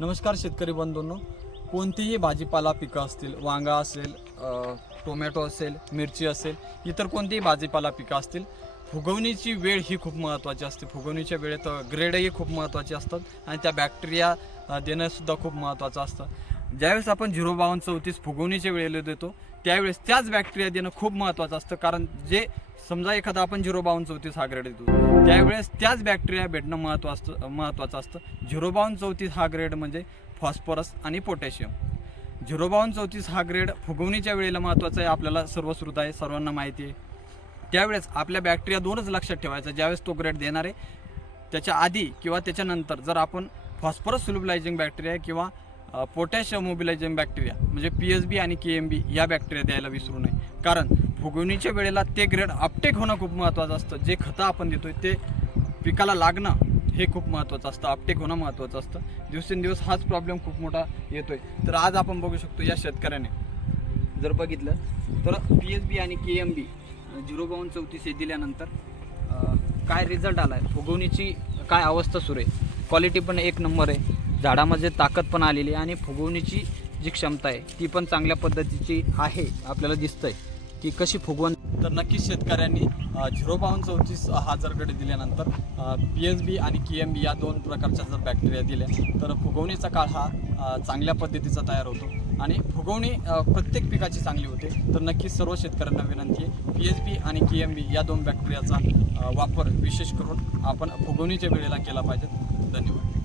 नमस्कार शेतकरी बंधूंनो. कोणतीही भाजीपाला पिकं असतील वांगा असेल टोमॅटो असेल मिरची असेल इतर कोणतीही भाजीपाला पिकं असतील फुगवणीची वेळ ही खूप महत्त्वाची असते. फुगवणीच्या वेळेत ग्रेडही खूप महत्त्वाचे असतात आणि त्या बॅक्टेरिया देणंसुद्धा खूप महत्त्वाचं असतं. ज्यावेळेस आपण झिरो बावन्न चौतीस फुगवणीच्या वेळेला देतो त्यावेळेस त्याच बॅक्टेरिया देणं खूप महत्त्वाचं असतं. कारण जे समजा एखादा आपण झिरो बावन्न चौतीस हा ग्रेड देतो त्यावेळेस त्याच बॅक्टेरिया भेटणं महत्त्वाचं महत्त्वाचं असतं. झिरो बावन्न चौतीस हा ग्रेड म्हणजे फॉस्फरस आणि पोटॅशियम झिरो बावन्न चौतीस हा ग्रेड फुगवणीच्या वेळेला महत्त्वाचा आहे आपल्याला सर्वश्रुत आहे सर्वांना माहिती आहे. त्यावेळेस आपल्या बॅक्टेरिया दोनच लक्षात ठेवायचं ज्यावेळेस तो ग्रेड देणार आहे त्याच्या आधी किंवा त्याच्यानंतर जर आपण फॉस्फरस सुलुबलायझिंग बॅक्टेरिया किंवा पोटॅशियम मोबिलायझिंग बॅक्टेरिया म्हणजे पी एस बी आणि के एम बी या बॅक्टेरिया द्यायला विसरू नये. कारण फुगवणीच्या वेळेला ते ग्रेड अपटेक होणं खूप महत्त्वाचं असतं. जे खतं आपण देतोय ते पिकाला लागणं हे खूप महत्त्वाचं असतं. अपटेक होणं महत्त्वाचं असतं. दिवसेंदिवस हाच प्रॉब्लेम खूप मोठा येतोय. तर आज आपण बघू शकतो या शेतकऱ्याने. जर बघितलं तर पी एस बी आणि के एम बी झिरो बावन्न चौतीस हे दिल्यानंतर काय रिझल्ट आला आहे फुगवणीची काय अवस्था सुरू आहे? क्वालिटी पण एक नंबर आहे. झाडामध्ये ताकद पण आलेली आहे आणि फुगवणीची जी क्षमता आहे ती पण चांगल्या पद्धतीची आहे आपल्याला दिसतंय. की कशी फुगवण तर नक्कीच शेतकऱ्यांनी झिरो बावन चौतीस हा जर गडे दिल्यानंतर पी एस बी आणि के एम बी या दोन प्रकारच्या जर बॅक्टेरिया दिल्या तर फुगवणीचा काळ हा चांगल्या पद्धतीचा तयार होतो. आणि फुगवणी प्रत्येक पिकाची चांगली होते तर नक्कीच सर्व शेतकऱ्यांना विनंती आहे पी एस बी आणि के एम बी या दोन बॅक्टेरियाचा वापर विशेष करून आपण फुगवणीच्या वेळेला केला पाहिजे. धन्यवाद.